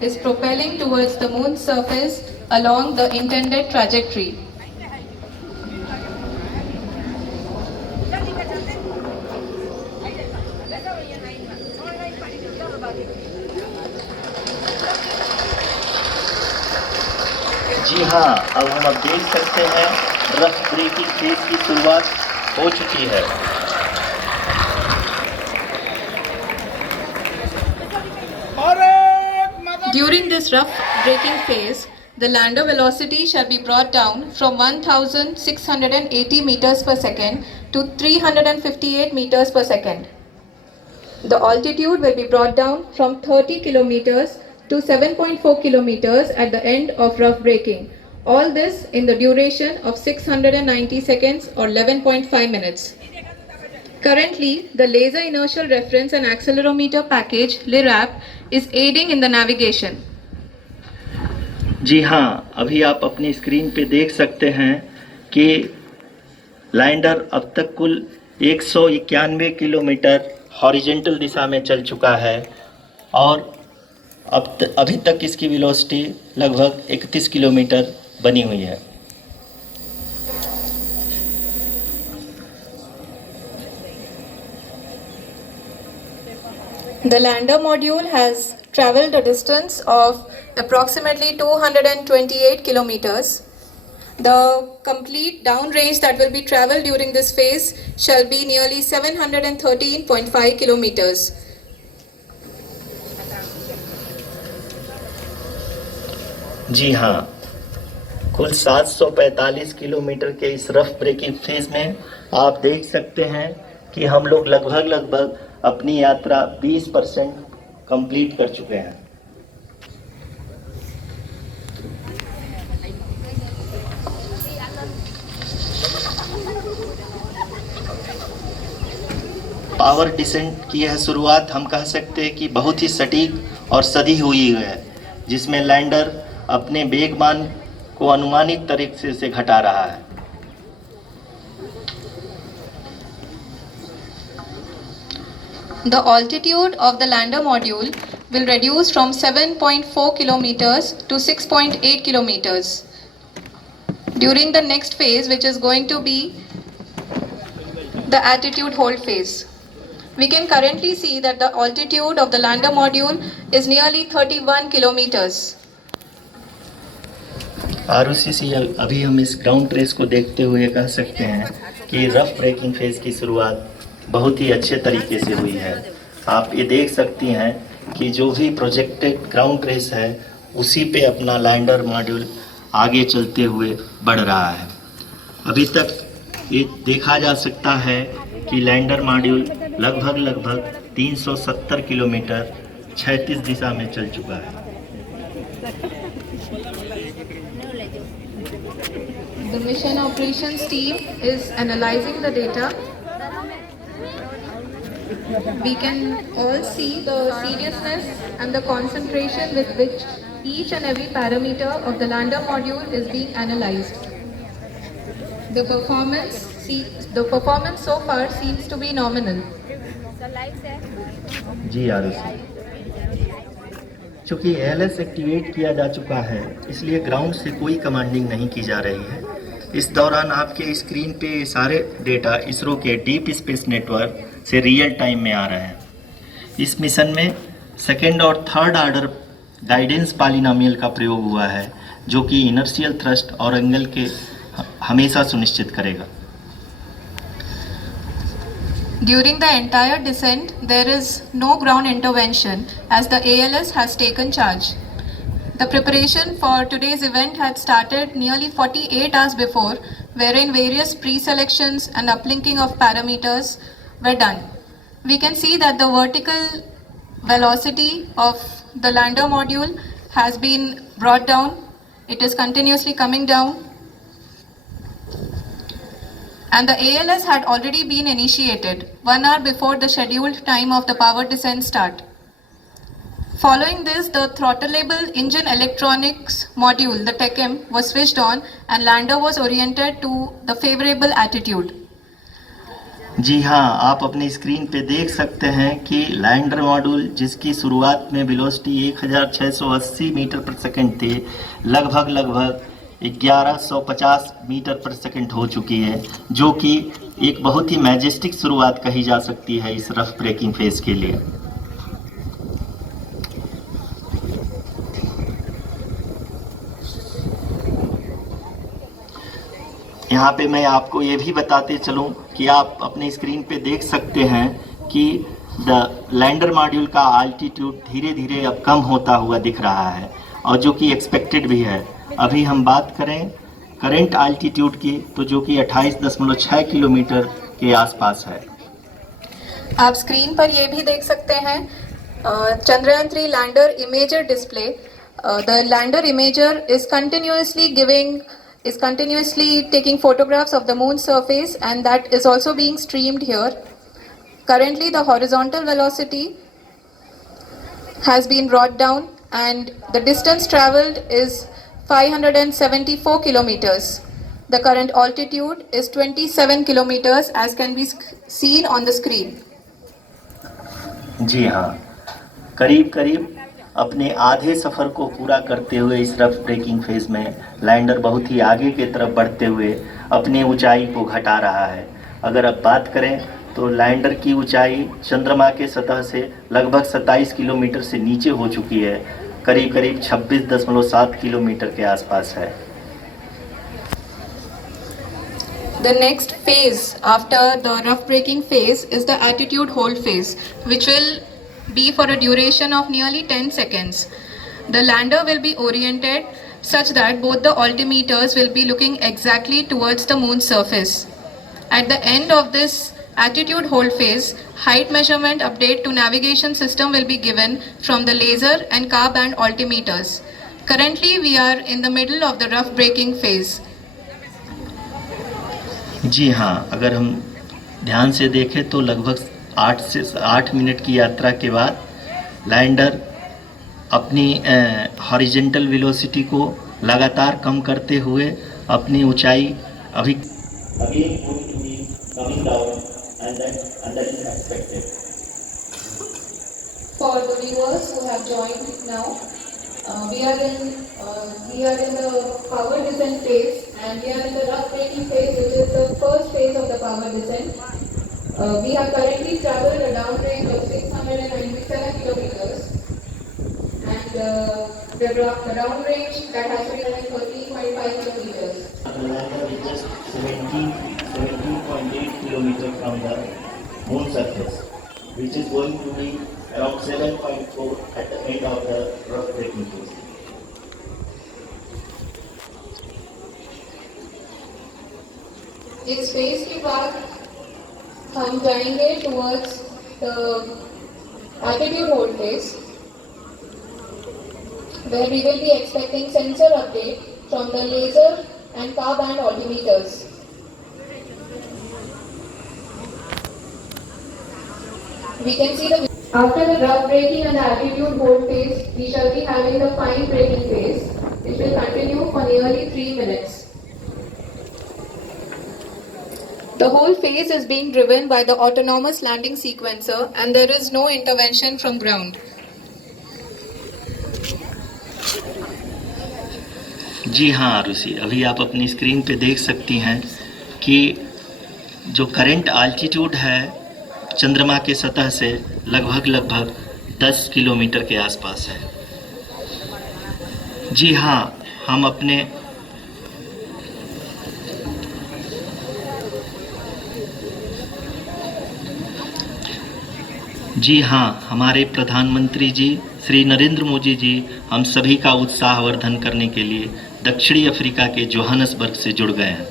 is propelling towards the moon's surface along the intended trajectory. जी हाँ, अब हम देख सकते हैं रफ ब्रेकिंग फेज की शुरुआत हो चुकी है। During this rough braking phase, the lander velocity shall be brought down from 1680 meters per second to 358 meters per second. The altitude will be brought down from 30 kilometers to 7.4 kilometers at the end of rough braking. All this in the duration of 690 seconds or 11.5 minutes. Currently, the Laser Inertial Reference and Accelerometer package LIRAP is aiding in the navigation. जी हाँ, अभी आप अपनी screen पे देख सकते हैं कि lander अब तक कुल 191 किलोमीटर हॉरिजेंटल दिशा में चल चुका है और अभी तक इसकी वेलोसिटी लगभग 31 किलोमीटर बनी हुई है। The lander module has traveled a distance of approximately 228 kilometers. The complete downrange that will be traveled during this phase shall be nearly 713.5 kilometers. जी हाँ, कुल 745 किलोमीटर के इस रफ ब्रेकिंग फेज में आप देख सकते हैं कि हम लोग लगभग अपनी यात्रा 20% कंप्लीट कर चुके हैं। पावर डिसेंट की यह शुरुआत हम कह सकते हैं कि बहुत ही सटीक और सधी हुई है, जिसमें लैंडर अपने वेगमान को अनुमानित तरीके से घटा रहा है। The altitude of the lander module will reduce from 7.4 kilometers to 6.8 kilometers. During the next phase, which is going to be the attitude hold phase. We can currently see that the altitude of the lander module is nearly 31 kilometers. ROCC अभी हम इस ground trace को देखते हुए कह सकते हैं कि रफ ब्रेकिंग फेज की शुरुआत बहुत ही अच्छे तरीके से हुई है। आप ये देख सकती हैं कि जो भी प्रोजेक्टेड ग्राउंड ट्रेस है उसी पे अपना लैंडर मॉड्यूल आगे चलते हुए बढ़ रहा है। अभी तक ये देखा जा सकता है कि लैंडर मॉड्यूल लगभग 370 किलोमीटर क्षैतिज दिशा में चल चुका है। The mission operations team is analyzing the data. We can all see the seriousness and the concentration with which each and every parameter of the lander module is being analyzed. The performance so far seems to be nominal. जी चूँकि ALS activate किया जा चुका है, इसलिए ground से कोई commanding नहीं की जा रही है। इस दौरान आपके स्क्रीन पे सारे डेटा इसरो के डीप स्पेस नेटवर्क से रियल टाइम में आ रहे हैं। इस मिशन में सेकेंड और थर्ड ऑर्डर गाइडेंस पॉलिनोमियल का प्रयोग हुआ है, जो कि इनर्शियल थ्रस्ट और एंगल के हमेशा सुनिश्चित करेगा। During the entire descent, there is no ground intervention as the ALS has taken charge. The preparation for today's event had started nearly 48 hours before, wherein various pre-selections and uplinking of parameters were done. We can see that the vertical velocity of the lander module has been brought down. It is continuously coming down. And the ALS had already been initiated 1 hour before the scheduled time of the power descent start. Following this, the throttleable engine electronics module, the TECM, was switched on and lander was oriented to the favorable attitude. जी हाँ, आप अपनी screen पे देख सकते हैं कि lander module जिसकी शुरुआत में वेलोसिटी 1680 मीटर पर सेकंड थी, लगभग 1150 मीटर पर सेकंड हो चुकी है, जो कि एक बहुत ही मैजेस्टिक शुरुआत कही जा सकती है इस रफ ब्रेकिंग फेज के लिए। यहाँ पे मैं आपको ये भी बताते चलूँ कि आप अपने स्क्रीन पे देख सकते हैं कि द लैंडर मॉड्यूल का आल्टीट्यूड धीरे धीरे अब कम होता हुआ दिख रहा है, और जो कि एक्सपेक्टेड भी है। अभी हम बात करें करंट आल्टीट्यूड की, तो जो कि 28.6 किलोमीटर के आसपास है। आप स्क्रीन पर ये भी देख सकते हैं Chandrayaan 3 lander imager display. The lander imager is continuously taking photographs of the moon's surface, and that is also being streamed here. Currently the horizontal velocity has been brought down and the distance traveled is 574 kilometers. The current altitude is 27 kilometers as can be seen on the screen. जी हाँ, करीब करीब अपने आधे सफ़र को पूरा करते हुए इस रफ ब्रेकिंग फेज में लैंडर बहुत ही आगे की तरफ बढ़ते हुए अपनी ऊंचाई को घटा रहा है। अगर अब बात करें तो लैंडर की ऊंचाई चंद्रमा के सतह से लगभग 27 किलोमीटर से नीचे हो चुकी है, करीब करीब 26.7 किलोमीटर के आसपास है। The next phase after the rough braking phase is the attitude hold phase, which will be for a duration of nearly 10 seconds. The lander will be oriented such that both the altimeters will be looking exactly towards the moon's surface. At the end of this attitude hold phase, height measurement update to navigation system will be given from the laser and car band altimeters. Currently we are in the middle of the rough braking phase. जी हाँ, अगर हम ध्यान से देखें तो लगभग 8 minute की यात्रा के बाद लैंडर अपनी हॉरिजेंटल वेलोसिटी को लगातार कम करते हुए अपनी ऊंचाई अभी coming down and that is expected. For the viewers who have joined now, we are in the power descent phase, and we are in the rough braking phase, which is the first phase of the power descent. We have currently traveled a downrange of 697 kilometers, and the downrange that has been 13.5 kilometers. The lander is just 17.8 kilometers from the moon surface, which is going to be around 7.4 at the end of the rough braking phase. इस phase के बाद हम जाएंगे towards the attitude hold phase, where we will be expecting sensor update from the laser and car band altimeters. We can see the after the rough braking and the attitude hold phase, we shall be having the fine braking phase, which will continue for nearly 3 minutes. The whole phase is being driven by the autonomous landing sequencer, and there is no intervention from ground. जी हाँ आरुषि, अभी आप अपनी screen पे देख सकती हैं कि जो करंट आल्टीट्यूड है चंद्रमा के सतह से लगभग 10 किलोमीटर के आसपास है। जी हाँ, हम अपने जी हाँ, हमारे प्रधानमंत्री जी श्री नरेंद्र मोदी जी हम सभी का उत्साहवर्धन करने के लिए दक्षिणी अफ्रीका के जोहानसबर्ग से जुड़ गए हैं।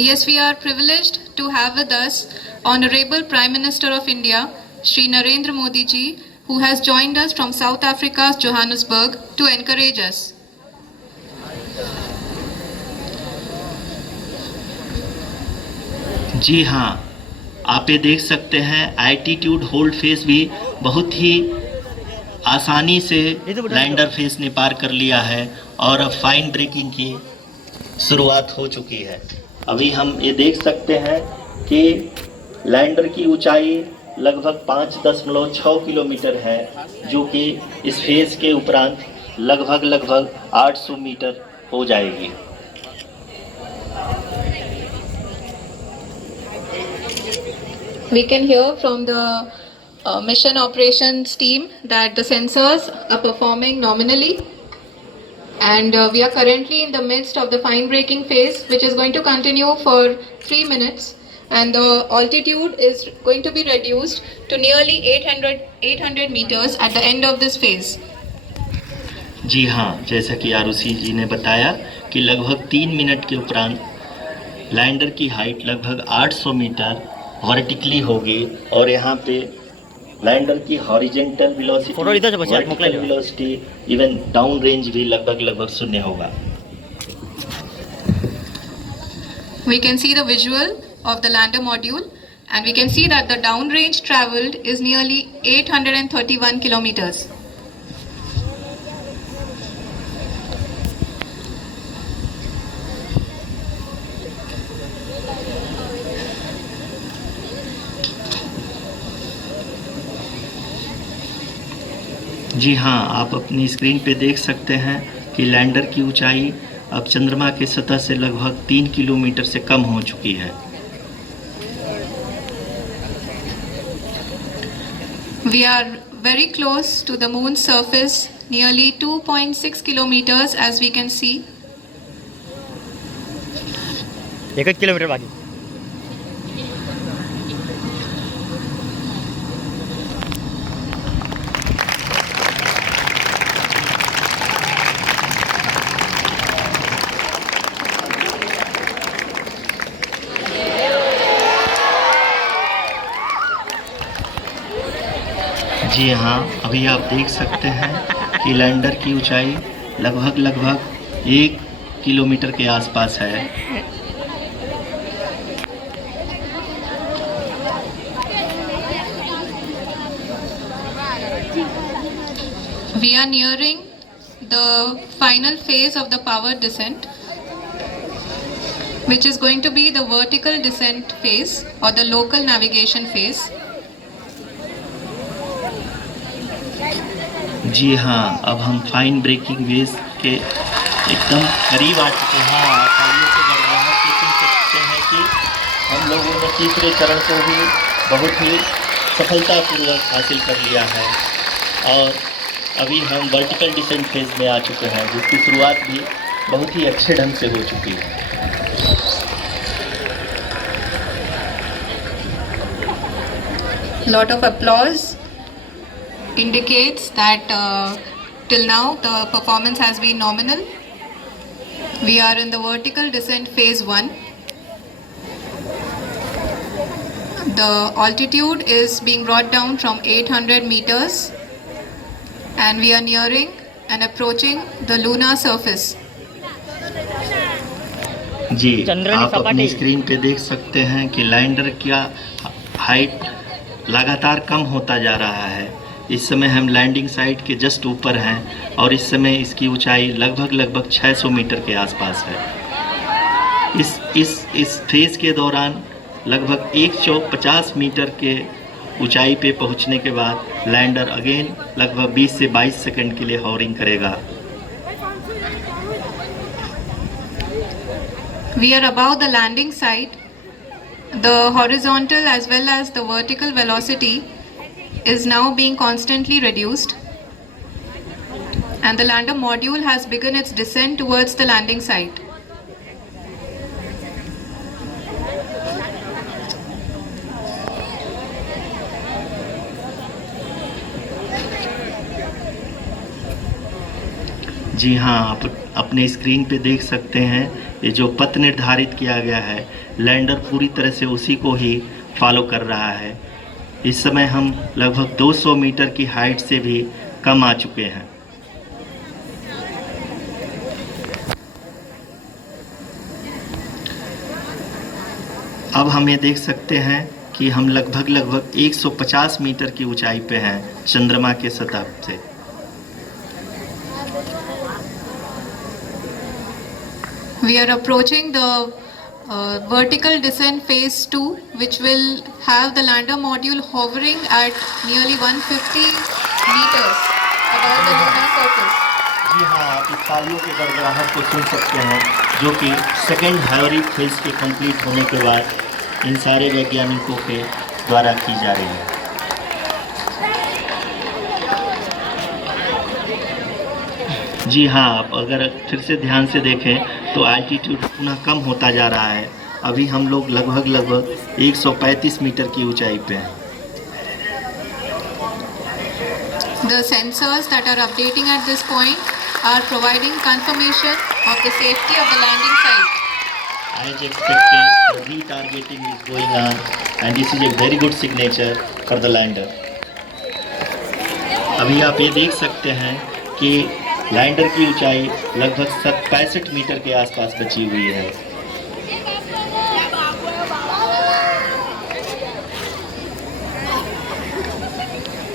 Yes, we are privileged to have with us Honorable Prime Minister of India, Shri Narendra Modi ji, who has joined us from South Africa's Johannesburg to encourage us. जी हाँ, आप ये देख सकते हैं एल्टीट्यूड होल्ड फेज भी बहुत ही आसानी से लैंडर फेज ने पार कर लिया है और अब फाइन ब्रेकिंग की शुरुआत हो चुकी है। अभी हम ये देख सकते हैं कि लैंडर की ऊंचाई लगभग 5.6 किलोमीटर है, जो कि इस फेज के उपरांत लगभग 800 मीटर हो जाएगी। We can hear from the mission operations team that the sensors are performing nominally, and we are currently in the midst of the fine braking phase, which is going to continue for 3 minutes, and the altitude is going to be reduced to nearly 800 meters at the end of this phase. जी हाँ, जैसा कि आरुषि जी ने बताया कि लगभग 3 minute के उपरांत lander की हाइट लगभग 800 मीटर वर्टिकली होगी और यहाँ पे लैंडर की horizontal velocity, vertical velocity, even down range भी लगभग शून्य होगा। We can see the visual of the lander module, and we can see that the down range traveled is nearly 831 kilometers. जी हाँ, आप अपनी स्क्रीन पे देख सकते हैं कि लैंडर की ऊंचाई अब चंद्रमा के सतह से लगभग 3 किलोमीटर से कम हो चुकी है। We are very close to the moon's surface, nearly 2.6 kilometers as we can see. 1 kilometre बाकी। जी हाँ, अभी आप देख सकते हैं कि लैंडर की ऊंचाई लगभग 1 किलोमीटर के आसपास है। We are nearing the final phase of the power descent, which is going to be the vertical descent phase or the local navigation phase. जी हाँ, अब हम फाइन ब्रेकिंग वेज के एकदम करीब आ चुके हैं। आसानी से गर्माहट से सुन सकते हैं कि हम लोगों ने तीसरे चरण को भी बहुत ही सफलतापूर्वक हासिल कर लिया है और अभी हम वर्टिकल डिसेंट फेज में आ चुके हैं, जिसकी शुरुआत भी बहुत ही अच्छे ढंग से हो चुकी है। Lot of applause indicates that till now the performance has been nominal. We are in the vertical descent phase 1. The altitude is being brought down from 800 meters, and we are nearing and approaching the lunar surface. जी, आप अपनी screen पे देख सकते हैं कि lander का height लगातार कम होता जा रहा है। इस समय हम लैंडिंग साइट के जस्ट ऊपर हैं और इस समय इसकी ऊंचाई लगभग 600 मीटर के आसपास है। इस फेज के दौरान लगभग 150 मीटर के ऊंचाई पे पहुंचने के बाद लैंडर अगेन लगभग 20 से 22 सेकंड के लिए हॉरिंग करेगा। We are above the landing site. The horizontal as well as the vertical velocity is now being constantly reduced, and the lander module has begun its descent towards the landing site. जी हाँ, आप अपने screen पे देख सकते हैं ये जो पथ निर्धारित किया गया है, लैंडर पूरी तरह से उसी को ही फॉलो कर रहा है। इस समय हम लगभग 200 मीटर की हाइट से भी कम आ चुके हैं। अब हम ये देख सकते हैं कि हम लगभग 150 मीटर की ऊंचाई पे हैं चंद्रमा के सतह से। We are approaching the vertical descent phase 2, which will have the lander module hovering at nearly 150 meters above the lunar surface. जी हाँ, आप इस तालियों के गड़गड़ाहट को सुन सकते हैं, जो कि सेकेंड हाइब्रिड फेज के कंप्लीट होने के बाद इन सारे वैज्ञानिकों के द्वारा की जा रही है। जी हाँ, आप अगर फिर से ध्यान से देखें तो एल्टीट्यूड पुनः कम होता जा रहा है। अभी हम लोग लगभग 135 मीटर की ऊंचाई पे हैं। The sensors that are updating at this point are providing confirmation of the safety of the landing site. As expected, the retargeting is going on, and this is a very good signature for the lander. अभी आप ये देख सकते हैं कि lander की ऊंचाई लगभग 65 मीटर के आसपास बची हुई है।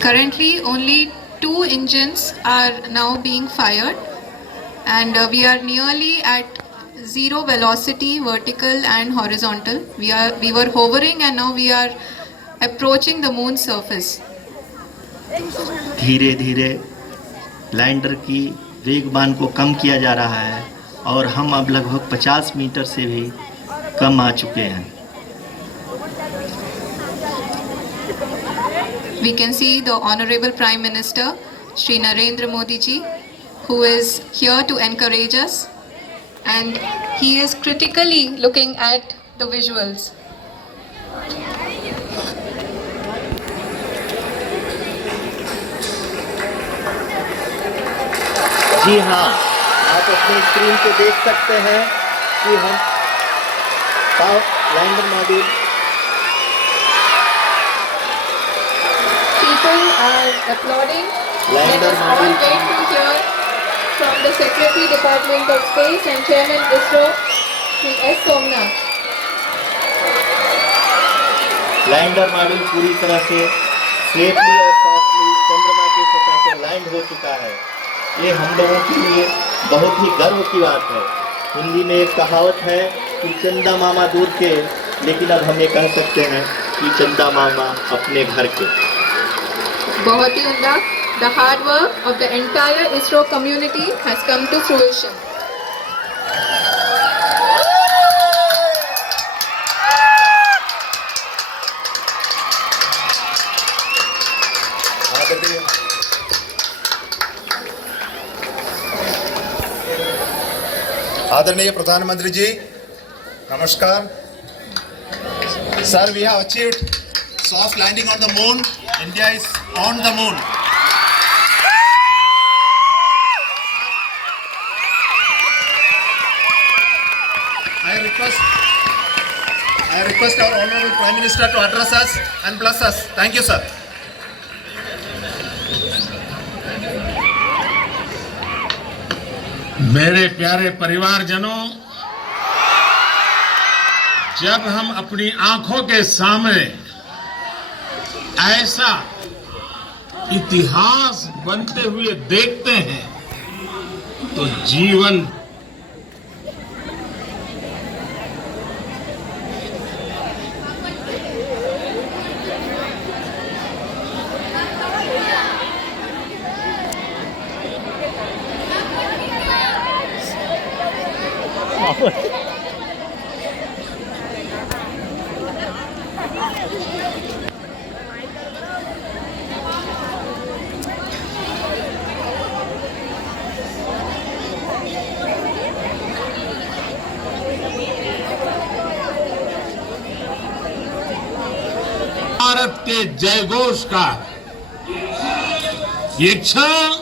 Currently, only 2 engines are now being fired, and we are nearly at zero velocity, vertical and horizontal. We were hovering, and now we are approaching the moon's surface. धीरे धीरे लैंडर की वेगबान को कम किया जा रहा है और हम अब लगभग 50 मीटर से भी कम आ चुके हैं। We can see the Honorable Prime Minister, Shri Narendra Modi ji, who is here to encourage us, and he is critically looking at the visuals. जी हाँ, आप अपनी स्क्रीन पे देख सकते हैं कि हम lander module People are applauding. Let us all wait to hear from the Secretary Department of Space and Chairman ISRO, Shri S. Somnath. Lander module पूरी तरह से सेफली और सॉफ्टली चंद्रमा के सतह पर लैंड हो चुका है। ये हम लोगों के लिए बहुत ही गर्व की बात है। हिंदी में एक कहावत है कि चंदा मामा दूर के, लेकिन अब हम ये कह सकते हैं कि चंदा मामा अपने घर के। बहुत ही उम्दा। The hard work of the entire ISRO community has come to fruition. आदरणीय प्रधानमंत्री जी, नमस्कार। Sir, we have achieved soft landing on the moon. India is on the moon. I request our Honorable Prime Minister to address us and bless us. Thank you, sir. मेरे प्यारे परिवारजनों, जब हम अपनी आंखों के सामने ऐसा इतिहास बनते हुए देखते हैं तो जीवन भारत के जयघोष का ये क्षण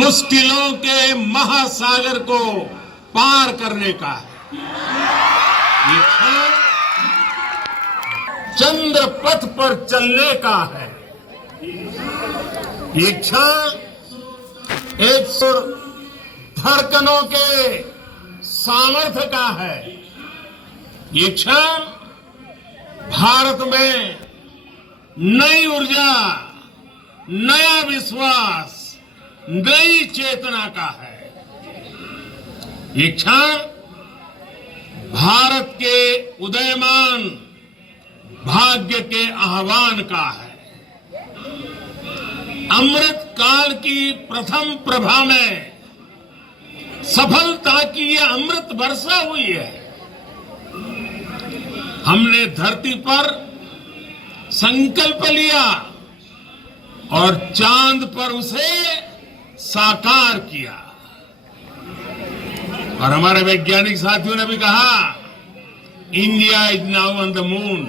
मुश्किलों के महासागर को पार करने का है। ये क्षण चंद्र पथ पर चलने का है। ये क्षण एक धड़कनों के सामर्थ्य का है। ये क्षण भारत में नई ऊर्जा, नया विश्वास, नई चेतना का है। ये क्षण भारत के उदयमान भाग्य के आह्वान का है। अमृत काल की प्रथम प्रभा में सफलता की ये अमृत वर्षा हुई है। हमने धरती पर संकल्प लिया और चांद पर उसे साकार किया। और हमारे वैज्ञानिक साथियों ने भी कहा, India is now on the moon.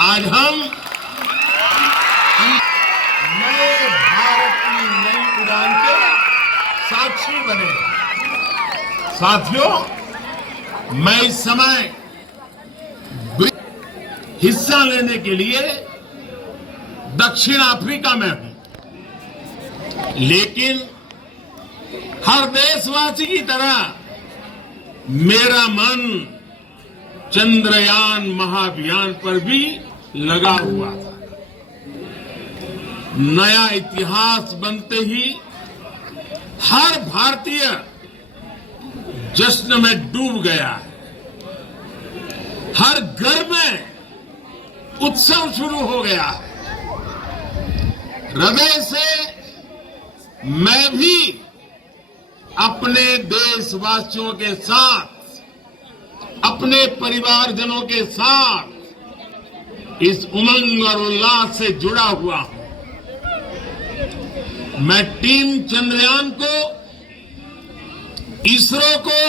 आज हम नए भारत की नई उड़ान के साक्षी बने। साथियों, मैं इस समय हिस्सा लेने के लिए दक्षिण अफ्रीका में हूं, लेकिन हर देशवासी की तरह मेरा मन चंद्रयान महाअभियान पर भी लगा हुआ था। नया इतिहास बनते ही हर भारतीय जश्न में डूब गया है। हर घर में उत्सव शुरू हो गया है। हृदय से मैं भी अपने देशवासियों के साथ, अपने परिवारजनों के साथ इस उमंग और उल्लास से जुड़ा हुआ हूं। मैं टीम चंद्रयान को, इसरो को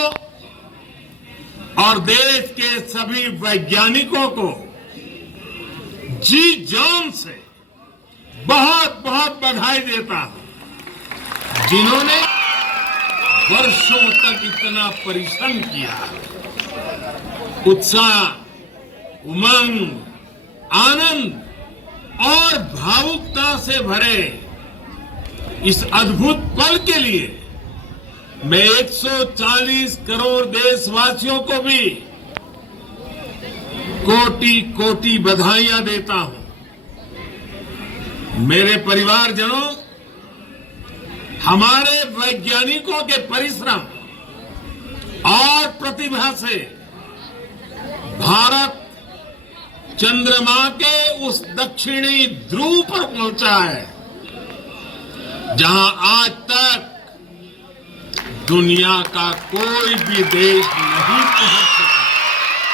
और देश के सभी वैज्ञानिकों को जी जान से बहुत बहुत बधाई देता हूं, जिन्होंने वर्षों तक इतना परिश्रम किया। उत्साह, उमंग, आनंद और भावुकता से भरे इस अद्भुत पल के लिए मैं 140 करोड़ देशवासियों को भी कोटि कोटि बधाइयां देता हूं। मेरे परिवारजनों, हमारे वैज्ञानिकों के परिश्रम और प्रतिभा से भारत चंद्रमा के उस दक्षिणी ध्रुव पर पहुंचा है, जहां आज तक दुनिया का कोई भी देश नहीं पहुंच सका।